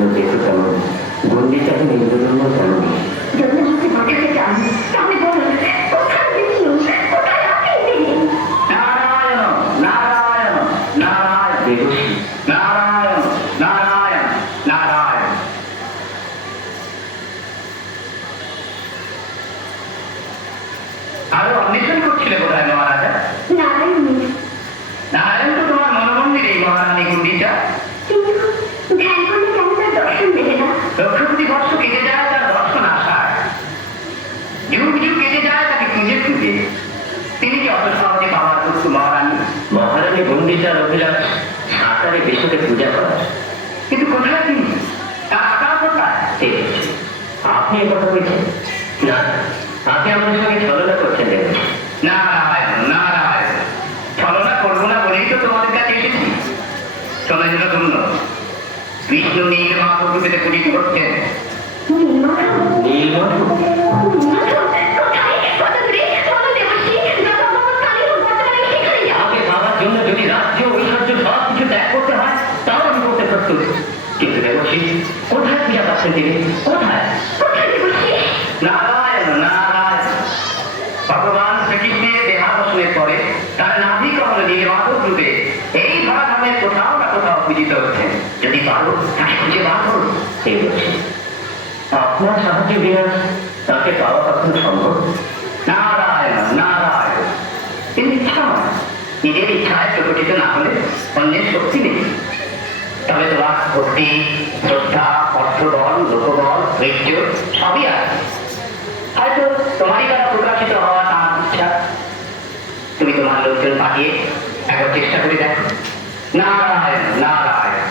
জন্য দেখো কেমন গন্ডিটাকে নিজের জন্য কেমন যদি আমাকে বাঁচাতে চান তাহলে বলুন কোথায় বিষ্ণু, কোথায় আপনি তিনি? নারায়ণ নারায়ণ নারায়ণ দেবশ্রী নারায়ণ নারায়ণ নারায়ণ। আরো অন্বেষণ করছিলে বোধহয় মহারাজা? নারায়ণ নারায়ণ তো তোমার মনোমন্দিরে মহারানী গুন্ডিটা, কিন্তু ধ্যান করলে কেন তার দর্শন মেলে না? লক্ষপতি বর্ষ কেটে যায় তার দর্শন আসায়, যুগ যুগ কেটে যায় তাকে খুঁজে খুঁজে। তিনি কি অত সহজে পাওয়ার বস্তু মহারানী? মহারানী গুন্ডিটার অভিলাষ সাঁতারে বিশ্বকে পূজা করার, কিন্তু কোথায় তিনি? তার আকার কোথায়? ঠিক আছে, আপনি এ কথা বলছেন না, আপনি আমাদের সঙ্গে ছলনা করছেন। নারায়ণ নারায়ণ, ছলনা করবো না বলেই তো তোমাদের কাছে এসেছি। চলে যেন ধন্য বিষ্ণু নীলমাধব রূপেতে পূজিত হচ্ছেন। নীলমাধব আমাকে পাওয়ার জন্য যদি রাজ্য ঐশ্বর্য সব কিছু ত্যাগ করতে হয় তাও আমি করতে প্রস্তুত, কিন্তু দেবশ্রী কোথায় পূজা পাচ্ছেন তিনি? কোথায়? নারায়ণ নারায়ণ, ভগবান শ্রীকৃষ্ণের দেহাবসানের পরে তার নাভি কমল নীলমাধব রূপে এই ধরাধামের কোথাও না কোথাও পূজিত হচ্ছেন। যদি পারো তাকে খুঁজে বার করো। এই বলছি আপনার সাহায্য বিনা তাকে পাওয়া কখন সম্ভব? নারায়ণ নারায়ণ, তিনি ইচ্ছা নয়, নিজের ইচ্ছায় প্রকটিত না হলে অন্যের শক্তি নেই। তবে তোমার ভক্তি শ্রদ্ধা অর্থবল লোকবল ধৈর্য সবই আছে। হয়তো তোমারই দ্বারা প্রকাশিত হওয়া তার ইচ্ছা। তুমি তোমার লোকজন পাঠিয়ে একবার চেষ্টা করে দেখো। নারায়ণ নারায়ণ,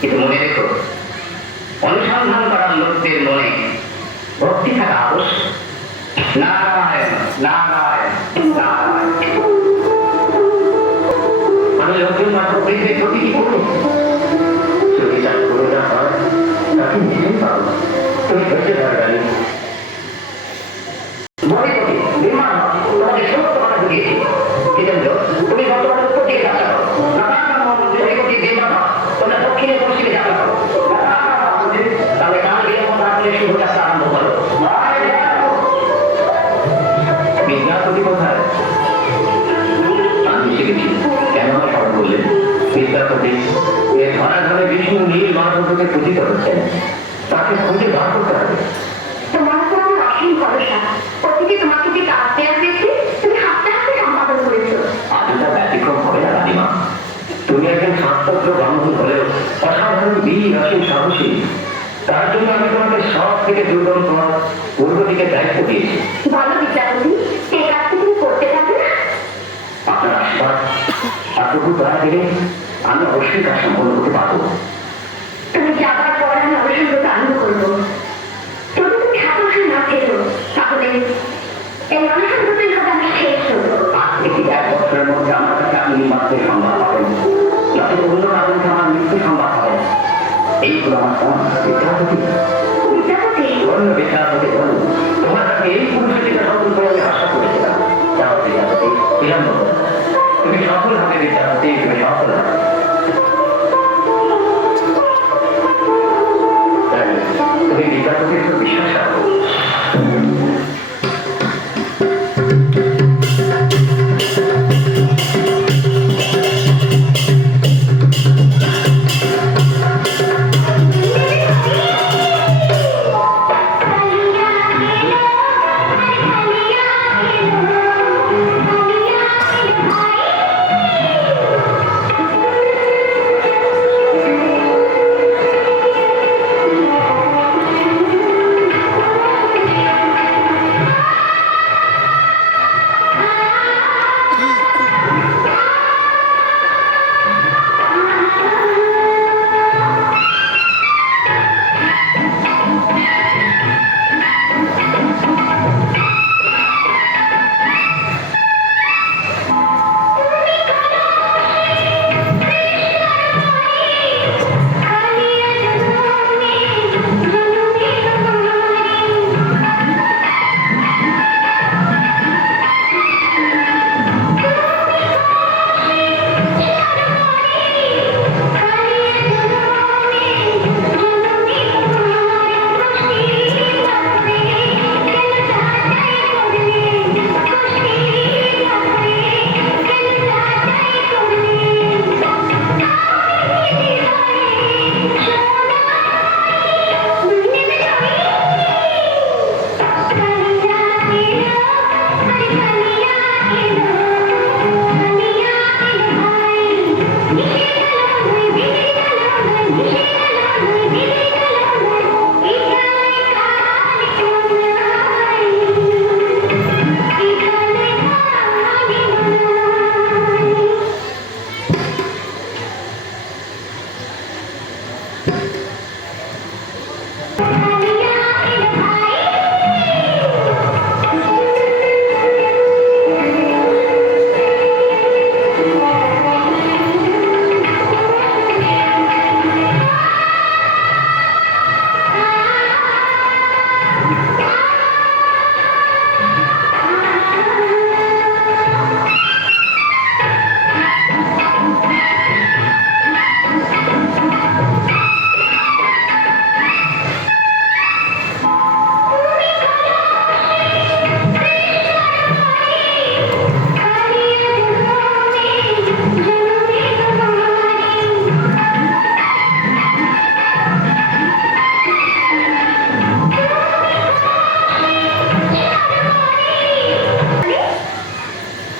কিন্তু মনে রেখো অনুসন্ধান করার লোকদের মনে ভক্তি থাকা আবশ্যক। নারায়ণ নারায়ণ নারায়ণ। আমি লোকজন মাত্র প্রেমে ক্ষতি কি করবো? যদি তার করোনা হয় তাকে নিজেই পাবো। তুমি ধৈর্য ধরে রাখি মনে করি বিমান তোমাকে সমস্ত কথা বুঝিয়েছি। জিতেন্দ্র, তুমি বর্তমানে উত্তর দিকে যাত্রা করো। মনে করি বিমান তোমরা দক্ষিণে পশ্চিমে যাত্রা করো। তাহলে কাল বিলম্ব না করে শুভযাত্রা আরম্ভ করো। বিদ্যাপতি কোথায়? আমি শিখেছি কেন আমার সব বললেন? বিদ্যাপতি এর ধরাধামে বিষ্ণু নীলমাধবকে পূজিত হচ্ছেন, তাকে খুঁজে বার করতে হবে। তোমার তো আমার অসীম ভরসা। প্রতিটি তোমাকে যে কাজ দেওয়া হয়েছে তুমি হাতে হাতে সম্পাদন করেছো। আজ এটা ব্যতিক্রম হবে না রানীমা। তুমি একজন শান্তজ্ঞ ব্রাহ্মণ হলেও অসাধারণ বীর অসীম সাহসী। তার জন্য আমি তোমাকে সব থেকে দুর্গম পথ পূর্ব দিকে দায়িত্ব দিয়েছি। বলো বিদ্যাপতি, সে কাজটি তুমি করতে পারবে না? আপনার আশীর্বাদ আর প্রভু দয়া দিলে আমি অবশ্যই কাজ সম্পন্ন করতে পারবো। তুমি যাবার পর আমি অবশ্যই ব্রত আরম্ভ করবো। যদি তুমি সাহসী না ফেরো তাহলে এই অনুসন্ধানই হবে আমার শেষ হতো। আজ থেকে 1 বছরের মধ্যে আমার কাছে আপনি মাত্রের সংবাদ পাবেন, নয়তো অন্য কারণে আমার মৃত্যু সংবাদ পাবেন। এই হলো আমার পথ। বিদ্যাপতি বিদ্যাপতি অন্য বিদ্যাপতি বলুন, তোমার কাছে এই পুরুষের দিকে সফল করে আমি আশা করেছিলাম। যাও বিদ্যাপতি, বিলম্ব করো না। তুমি সফল হবে বিদ্যাপতি, তুমি সফল হবে। তুমি বিদ্যাপতির উপর বিশ্বাস রাখো।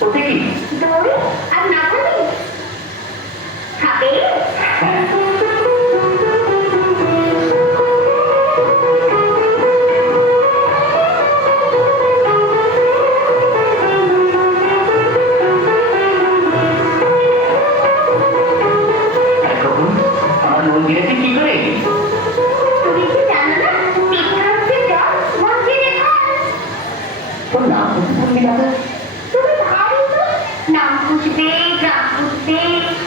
ওতে কি দই আর না বলি খাবে কখন আমার মন্দিরেতে কি করে এলি? তুমি কি জানো না পিঠা হচ্ছে জল মন্দিরে খায় তোর নাম বলবি না তো? তুমি ভালো তো নাম খুঁজবে গ্রাম খুঁজবে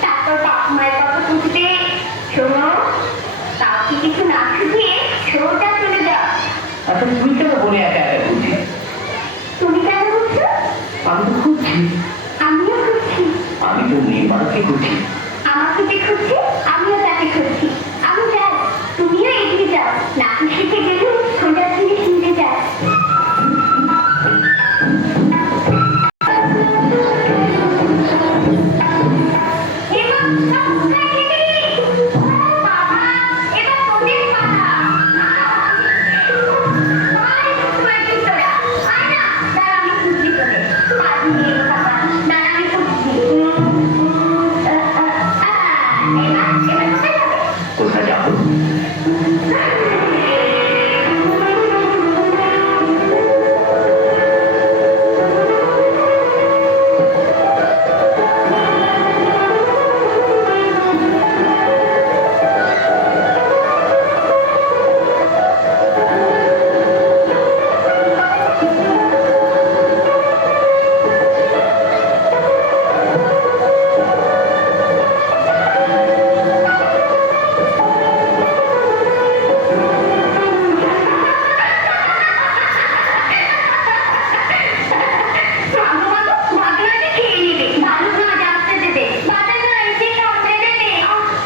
তারপর বাপ মায়ের কথা খুঁজবে শোনো কাউকে কিছু না খুঁজিয়ে সোজা চলে যাও আচ্ছা তুই কেন বলে একা একা বুঝি? তুমি কেন বুঝছো আমি তো খুঁজছি। আমিও খুঁজছি আমি তো নির্মাণকে খুঁজছি। আমাকে যে খুঁজছে আমিও তাকে খুঁজছি আমি যাই তুমিও এগিয়ে যাও নাকি শিখে গেলে খোঁজার জিনিস নিতে যাও কোথায় যাবো?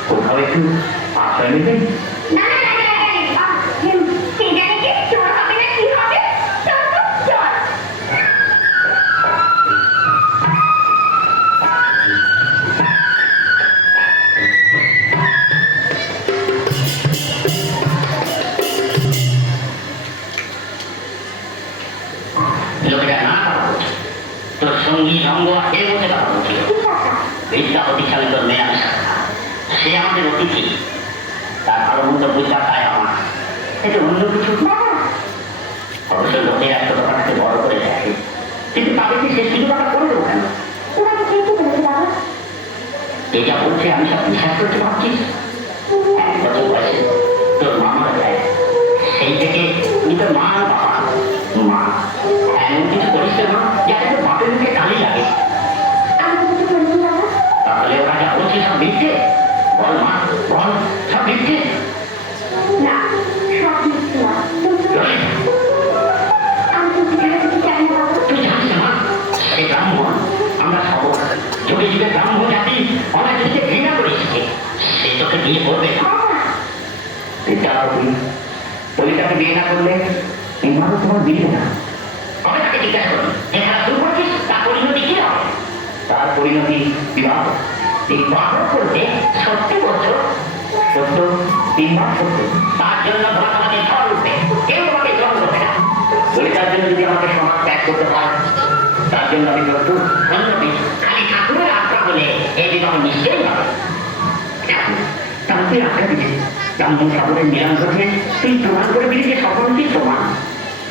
কোথাও একটু আশ্রয় নেবে? লোকেরা না তোর সঙ্গী সঙ্গ এর মধ্যে কথা বলছিল বিদ্যা প্রতিষ্ঠানে তোর মেয়ে সে আমাদের অতিথি তার ভালো মন্দ বুঝা তাই আমার এটা অন্য কিছু অবশ্য লোকে এত ব্যাপারটাকে বড় করে দেখে কিন্তু তাদেরকে সে কিছু ব্যাপার করে দেবো কেন? এটা বলছে আমি সব বিশ্বাস করতে পারছিস? 1 বছর বয়সে তোর মা মারা যায় সেই থেকে তোর মা আর বাবা মা এমন কিছু করিস না যাতে তোর বাপের মুখে কালি লাগে। তাহলে ওরা যা বলছে সব মিথ্যে? বল মা বল সব মিথ্যে? না সব মিথ্যে না আমি তো জানতে চাই না বাবা তুই জানিস না সে ব্রাহ্মণ আমরা সব যুগে যুগে ব্রাহ্মণ জাতি অনেক কিছুকে ঘৃণা করে এসেছে সে তোকে বিয়ে করবে না। তুই তাকে বিয়ে না করলে এই মানুষ তোমার বিয়ে না। আমি তাকে জিজ্ঞাসা করি যে খেলা শুরু করেছিস তার পরিণতি কি হবে? তার পরিণতি বিবাহ। বিবাহ করতে 70 বছর সত্য 3 মাস সত্য তার জন্য তোমার আমাকে ঝড় উঠবে কেউ তোমাকে জল দেবে না। তার জন্য যদি আমাকে সমাজ ত্যাগ করতে হয় তার জন্য আমি প্রস্তুত। অন্যটি খালি ঠাকুরের আত্মা হলে এই বিবাহ নিশ্চয়ই হবে। তাহলে তুই আটকা দিবি ব্রাহ্মণ ঠাকুরের মিলন ঘটে তুই প্রমাণ করে দিলি যে সকলটি সমান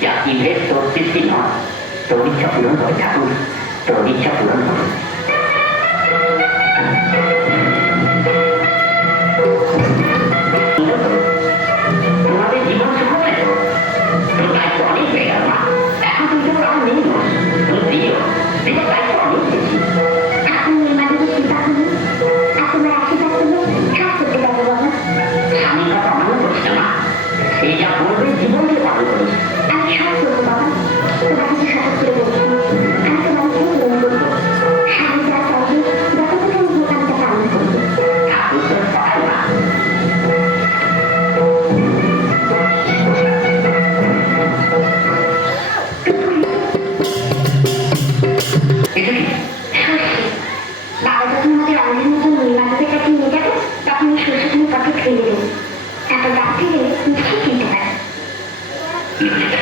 জাতি ভেদ তোর সৃষ্টি নয় তোর ইচ্ছা পূরণ করে ঠাকুর তোর ইচ্ছা পূরণ করে। তারপর রাত্রি নিশ্চয় কিনতে পারে। ললিতা,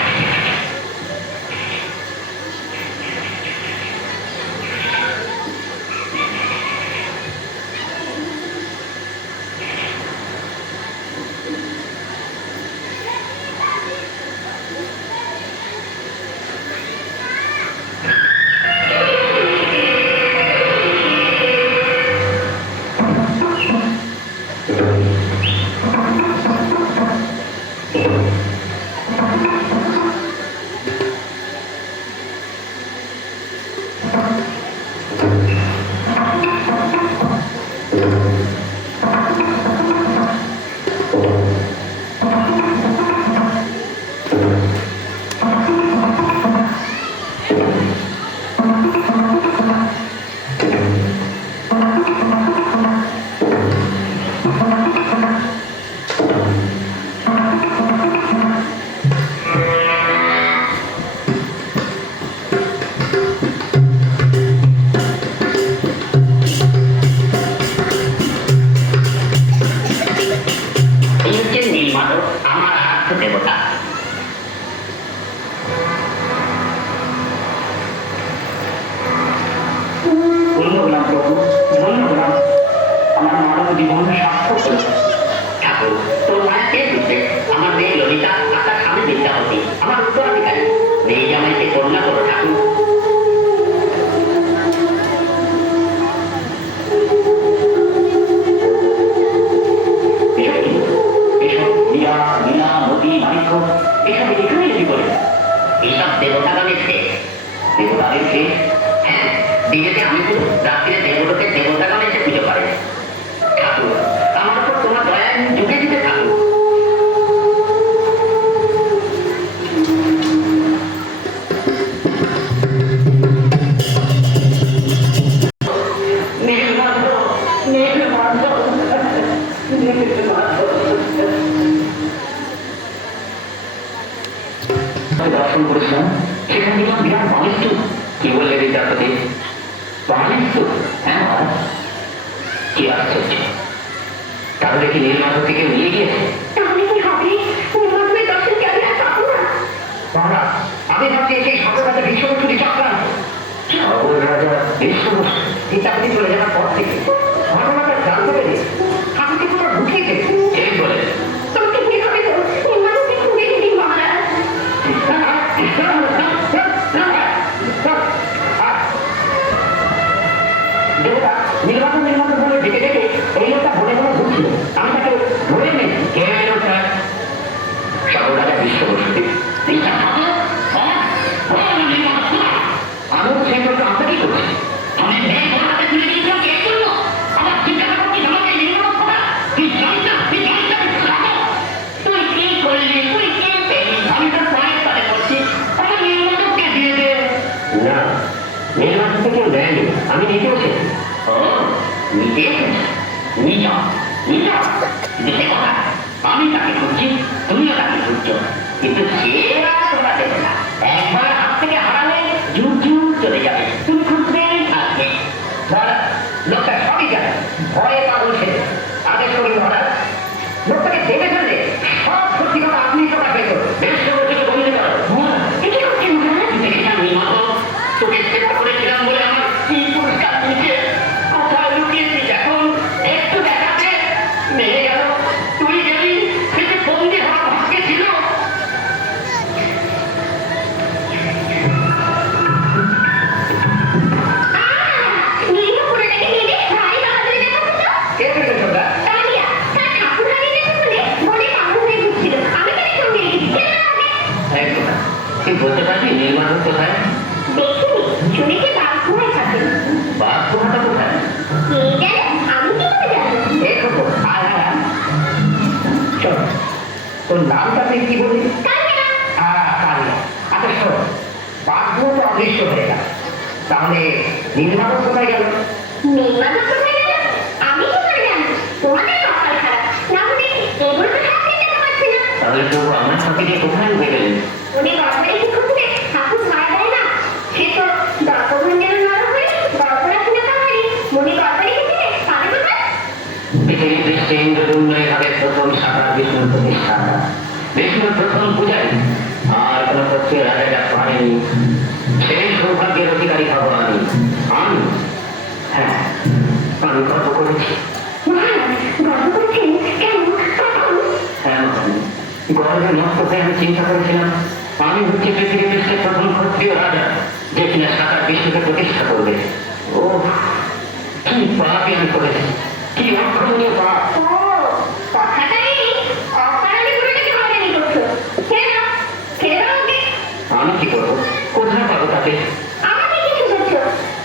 এই হচ্ছেন নীলমাধব, আমার আরাধ্য দেবতা। ধন্য হলাম প্রভু, ধন্য হলাম। আমার মানব জীবন সার্থক হল। ঠাকুর, তোর মায়ের কে বুঝবে? আমার মেয়ে ললিতা আর তার স্বামী বিদ্যাপতি আমার উত্তরাধিকারী। মেয়ে জামাইকে কন্যা করো ঠাকুর। এসব লীলা লীলা নদী মাণিক্য এসব এখানে যদি বলে এইসব দেবতাগণের শেষ। দেবতাদের শেষ? হ্যাঁ, দিনেতে আমি তো রাত্রিরে দেবলোকে দেবতাগণ এসে পুজো করে। ঠাকুর, আমার উপর তোমার দয়া যুগে যুগে থাকুক। দর্শন করেছিলাম, সেখানে দেখলাম বিরাট বাণিজ্য। কি বললে বিদ্যাপতি? বাণিজ্য? হ্যাঁ, কি আশ্চর্য! তাহলে কি নীলমাধব থেকে নিয়ে গিয়েছে? তাহলে কি হবে? নীলমাধবের দর্শন কি আমি আর পাবো না? বাবা, আমি ভাবছি সেই সর্বরাজা বিশ্ববসুরই চক্রান্ত। সর্বরাজা বিশ্ববসু বিদ্যাপতি চলে যাওয়ার পর থেকে ঘটনাটা জানতে পেরে ঠাকুরকে পুরো ঢুকিয়েছে। এই বলে তোমাকে কি হবে তো? নীলমাধবকে খুঁজে দিন মহারাজ। দেবতা নীলমাধব নীলমাধব বলে ডেকে ডেকে এই লোকটা বলে বলে ঘুরছিল। আমি তাকে ধরে নেই। কে লোকটা? সর্বরাজা বিশ্ববসু। আমি সেই লোকটা আমাকে করছি। আমি মেয়ে বলাতে তুলে দিয়েছিলাম কে জন্য? আমার চিন্তা করছি আমাকে নীলমাধব কথা। তুই জানিস না, তুই জানিস না। তুই কি করলি? তুই কি পেলি? আমি তো পায়ের তলে পড়ছি। আমার নীলমাধবকে দিয়ে দে। না, নীলমাধবকে কেউ দেয়নি, আমি নিজে এসেছি। ও, নিজে এসেছি? নিজ নিজ দিতে কথা। আমি তাকে খুঁজছি, তুমিও তাকে খুঁজছো, কিন্তু সে আর তোমরা দেবে না। একবার হাত থেকে হারালে যুগ যুগ চলে যাবে। তুমি খুঁজবে আজকে। মহারাজ, লোকটা সবই জানে, ভয়ে পাগল ছেলে। আদেশ করি মহারাজ, লোকটাকে দেখে ফেললে সব সত্যি কথা আপনি প্রকাশ পেত। বেশ করে থেকে বলতে পারো। কি করছেন মহারাজ? দেখেছিলাম নীলমাধব, তোকে সেবা করেছিলাম বলে আমার কি পুরস্কার নিচে কোথায় লুকিয়েছিস এখন? একটু দেখাতে মেয়ে গেল, তুই গেলি, সেটি বন্দি হওয়ার ভাগ্যে ছিল। নীলমাধবকে ডেকে নিয়ে নে, ভারী বাহাদুরি দেখাচ্ছ তো? কে পেলে তোমরা? তানিয়া, তার ঠাকুর হারিয়ে গেছে বলে বনে পাগল হয়ে ঘুরছিল। আমি তাকে সঙ্গে রেখেছি। কেন হবে? একদম। তুই বলতে পারবি নীলমাধব কোথায়? দেখিনি, শুনেছি বাঘ ঘুমায় থাকেন। বাঘ কোথাটা কোথায়? কে জানে? আমি কি করে জানবো? এই খবর আয় আয় আয়। চল, তোর নামটা তুই কি বললি? কানিয়া, কালিয়া। আচ্ছা শোন, বাঘগুলো তো অদৃশ্য হয়ে গেল, তাহলে নীলমাধব কোথায় গেল? নীলমাধব কোথায় গেল? আমি কি করে জানবো? তোমাদের কপাল খারাপ। না হলে এগুলো তো ঠাকুর যেতে পারছে না। তাহলে প্রভু আমার সাথে নিয়ে কোথায় উঠে গেলেন? উনি গল্পের কি খুঁজবে? ঠাকুর ধরা দেয় না। সে তো দর্পভঞ্জনের নরক হয়ে গল্প রাখি না পাহাড়ি। মনে গল্প লিখেছিলে, পারে কোথায়? পৃথিবী দৃষ্টি ইন্দ্রদুম্ন এভাবে প্রথম সাঁতার বিষ্ণুর প্রতিষ্ঠা, বিষ্ণুর প্রথম পূজায় আর কোন পক্ষের রাজাটা পারেনি। সেই সৌভাগ্যের অধিকারী হব আমি। আমি হ্যাঁ, আমি গর্ব করেছি। গর্ব করছেন কেন? কখন? হ্যাঁ, গর্বে মস্ত হয়ে আমি চিন্তা করেছিলাম আমি হচ্ছে পৃথিবী পৃষ্ঠের প্রথম ক্ষত্রিয় রাজা, যে কিনা সাকার বিষ্ণুকে প্রতিষ্ঠা করবে। ও কি পাপই আমি করেছি, কি অক্ষমনীয় পাপ। ও, কথাটাই অকারণে পুরোটাকে ভাগানি করছো। ছেড়ে দাও, ছেড়ে দাও ওকে। আমি কি করবো? কোথায় পাবো তাকে? আমাকে কি শুধাচ্ছ?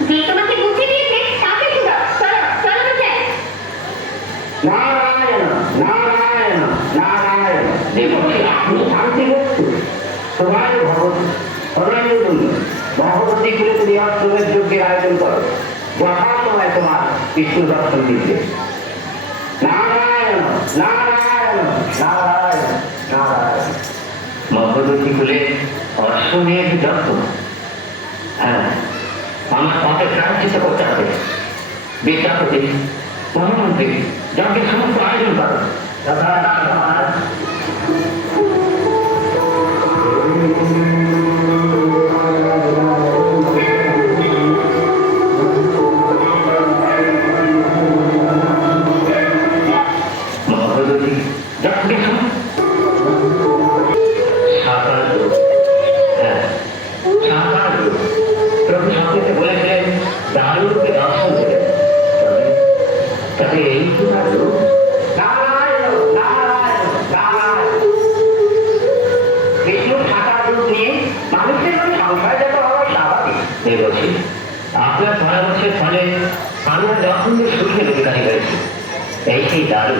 যে তোমাকে বুদ্ধি দিয়েছে তাকে শুধাও। চলো, চলো বলছেন। নারায়ণ নারায়ণ নারায়ণ। দেবশ্রী আপনি শান্তি বস্তু, তোমার ভগবতী সদানন্দ ভগবতী কুলে তুমি অষ্টমের যজ্ঞের আয়োজন করো, যথা সময় তোমার বিষ্ণু দর্শন দিবে। নারায়ণ নারায়ণ নারায়ণ নারায়ণ। ভগবতী কুলে অশ্বমেধ যজ্ঞ। হ্যাঁ, আমার পাপে প্রায়শ্চিত্ত করতে হবে। বিচারপতি মহামন্ত্রী যজ্ঞের সমস্ত আয়োজন করো। মহাদী যজ্ঞের সময় সাকার রূপ। হ্যাঁ, সাকার রূপ। প্রভু স্বপ্নেতে বলেছিলেন দারুণকে দর্শন দেবেন। তবে এই কি তার রূপ? নারায়ণ নারায়ণ নারায়ণ। বিষ্ণুর সাকার রূপ নিয়ে মানুষের মনে সংশয় যত হওয়া স্বাভাবিক। এই বলছি আপনার পরামর্শের ফলে আমরা যখন সুখের অধিকারী হয়েছি। এই সেই দারু,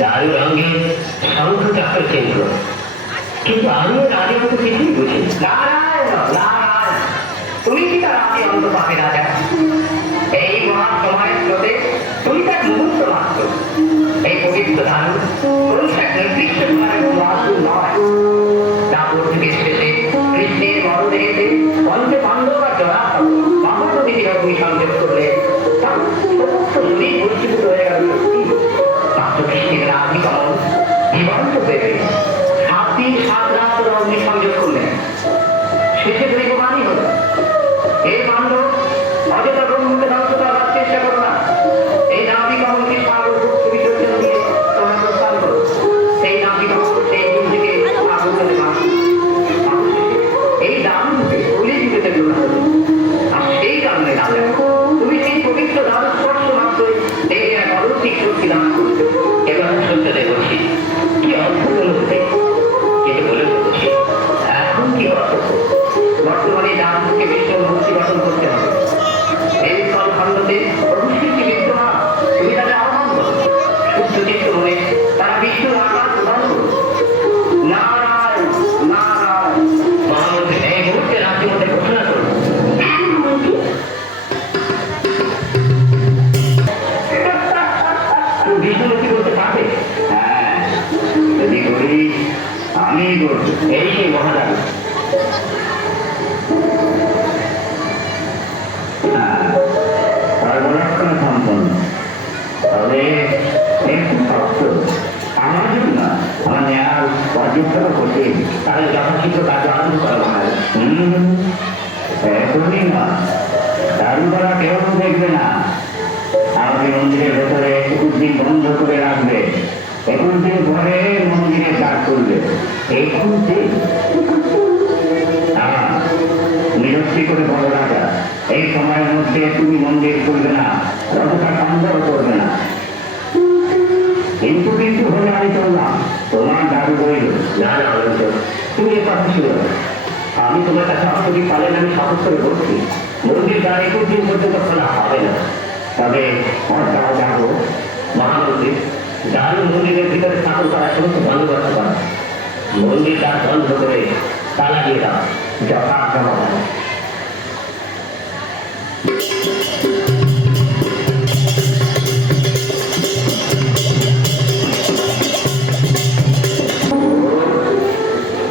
দারু রঙে শঙ্খ চক্র চিহ্ন, কিন্তু আমি এর আগে মতো কিছুই বুঝি। নারায়ণ নারায়ণ। তুমি কি তার আগে অন্ত পাবে রাজা? এই মহা সময়ের স্রোতে তুমি তার মুহূর্ত মাত্র। এই পবিত্র দারু পুরুষের নির্দিষ্ট সময়ের মাত্র নয়। তারপর থেকে শেষে কৃষ্ণের মরদেহেতে পঞ্চে পাণ্ডব আর জরাসন্ধ মহানদীর অগ্নি সংযোগ করলে তার সমস্ত শরীর বর্ষীভূত হয়ে গেল। মাত্র কৃষ্ণের রাত্রি কমল জীবন্ত দেবে 7 দিন 7 রাত অগ্নি সংযোগ করলেন। শেষে দীর্ঘবাণী হল, এই পাণ্ডব অযথা ব্রহ্মকে ধ্বংস করার চেষ্টা করো না। এই নাভি কমলকে সাগর বিসর্জন দিয়ে তোমরা প্রস্থান করো। সেই নাভি কমল সেই দিন থেকে আগুনে ভাসে। এই দাম রূপে বলে দিতে জন্য আর সেই কারণে রাজা তুমি সেই পবিত্র দাম স্পর্শ মাত্রই দেহের এক অলৌকিক শক্তি দান করবে। এবার সত্য দেখছি কি অদ্ভুত অনুভূতি। কিন্তু বলে বলছি এখন কি কর্তব্য? বর্তমানে দামকে বিষ্ণুর মূর্তি গঠন করতে হবে। এই স্থলখণ্ডতে অবশ্যই কি বিদ্যমান, তুমি তাকে আহ্বান করো। শুদ্ধ চিত্ত হয়ে তারা বিষ্ণুর আকার প্রদান করো। নারায়ণ নারায়ণ। মহামন্ত্রী এই মুহূর্তে রাজ্যের মধ্যে ঘোষণা করুন। তুমি বিষ্ণুমূর্তি করতে পারবে? হ্যাঁ, যদি করি আমি করব। এই সেই মহারাজ। সর্বরক্ষণ সম্পন্ন, তবে একটু শক্ত। আমার জন্য আমার নেয়ার পর্যন্ত কঠিন। তাহলে যথাশীঘ্র কাজ আরম্ভ করা হয়। এখনই না, দারু করা কেউ দেখবে না। আমাকে মন্দিরের ভেতরে 21 দিন বন্ধ করে রাখবে। 21 দিন পরে মন্দিরে কাজ করবে। 21 দিন নিরস্তি করে বড় রাজা, এই সময়ের মধ্যে তুমি মন্দির করবে না, রথটা সংগ্রহ করবে না। কিন্তু কিন্তু হলে আমি চললাম, তোমার দাদু বইল না না অনন্ত, তুমি এ কথা শুনো। আমি তোমার কাছে অষ্টদী পালেন আমি শপথ করে বলছি, মন্দির দ্বার 21 দিন পর্যন্ত খোলা হবে না। তবে যাও যাবো মহামন্ত্রী, দারু মন্দিরের ভিতরে স্থাপন করার সমস্ত বন্দোবস্ত করা। মন্দির দ্বার বন্ধ করে তালা দিয়ে দাও, যথা জমা হয়।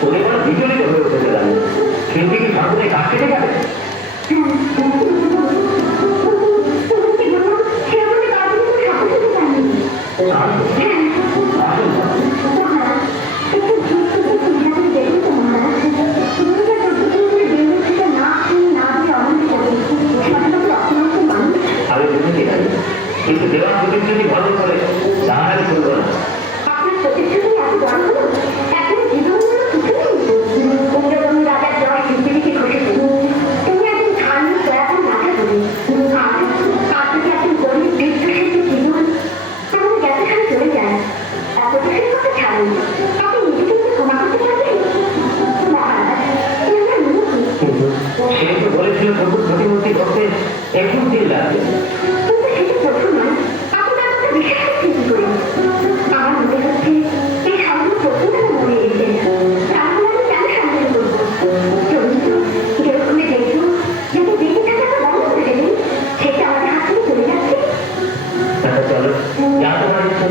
পরিবার বিচলিত হয়ে উঠেছে জানি, কিন্তু কি ঠাকুরের কাজ কেটে গেলে? আসুন কথা ছাড়ুন, আপনি নিজেকে কি ক্ষমা করতে পারবেন? মহারাজ, এ আমার মেয়ে কি? কিন্তু সে তো বলেছিল প্রভুর প্রতিমূর্তি করতে 21 দিন লাগবে। কিন্তু সেটা প্রথম নয়, আপনি তার কথা বিশ্বাস করছেন কি করে? আমার মনে হচ্ছে এই স্বপ্ন প্রথম মনে এসেছেন, তাহলে আমি কেন সন্দেহ করবো? চলুন তো, জোর করে দেখুন, যদি বেঁচে থাকাটা বন্ধ করে দেবেন, সেটা আমাদের হাত থেকে চলে যাচ্ছে। আচ্ছা চলো, যা তোমার ইচ্ছা।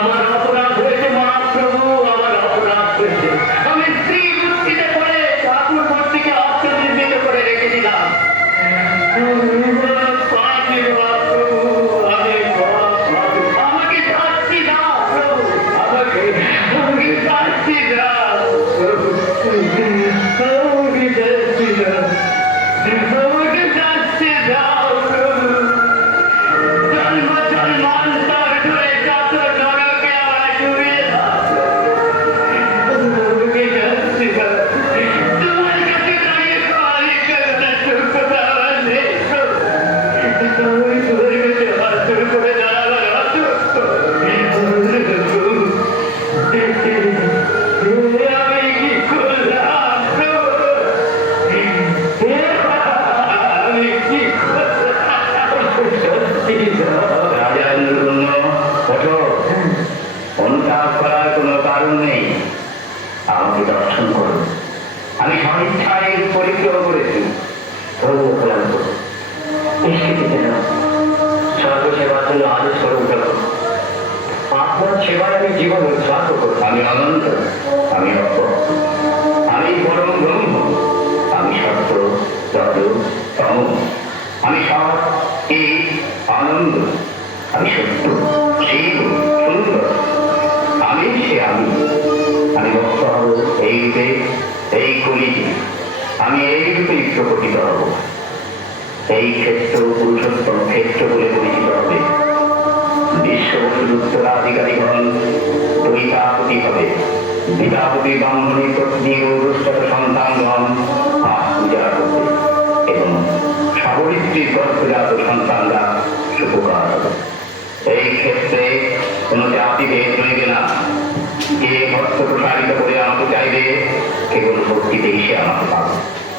আমার অপরাধ হয়েছে মহাপ্রভু, আমার অপরাধ হয়েছে। আমি স্ত্রী বুদ্ধিতে করে ঠাকুর মূর্তিকে অর্থনির্মিত করে রেখে দিলাম। আমাকে শাস্তি দাও প্রভু, আমাকে শাস্তি দাও, আমাকে শাস্তি দাও, আমাকে শাস্তি দাও প্রভু। জন্ম জন্মান্তর ধরে যত নরকে আমায় ডুবিয়ে দাও, আমাকে শাস্তি দাও। তোমার কাছে দাঁড়িয়ে পারি করুণা সূক্ষ্মতা আমার নেই প্রভু। আমি তোমার কাছে হাত করে দাঁড়াবার অযোগ্য। আমি কি করলাম প্রভু? আমি কি অনুতাপ করার কোনো কারণ নেই। আমাকে দর্শন করুন। আমি স্বেচ্ছায় পরিক্রমা করেছি। সর্বসেবার জন্য আদেশ করে উঠে আপনার সেবায় আমি জীবন উৎসাহ করব। আমি অনন্ত, আমি অক্ষর, আমি পরম ব্রহ্ম, আমি সত্য, তত, তম, আমি সৎ, এই আনন্দ, আমি সত্য, শিব, সুন্দর, আমি সে আমি ভক্ত হব এই রূপে, এই কলিতে আমি এই রূপেই প্রকটিত হব। এই ক্ষেত্র পুরুষোত্তম ক্ষেত্র বলে পরিচিত হবে। বিশ্ববসুর উত্তরাধিকারীগণ দৈতাপতি হবে। বিতাপতি ব্রাহ্মণী পত্নী ও দুষ্টত সন্তানগণ পূজা করবে এবং সাবরিত্রীর গর্ভজাত সন্তানরা সুপকার হবে। এই ক্ষেত্রে কোন জাতি ভেদ রইবে না। যে ভক্ত প্রসারিত করে আমাকে চাইবে, কেবল ভক্তিতেই সে আমাকে পাবে।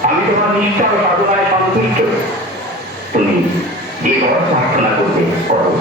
আমি তোমার নিষ্ঠা ও সাধনায় সন্তুষ্ট। তুমি যে বড় প্রার্থনা করবে করো।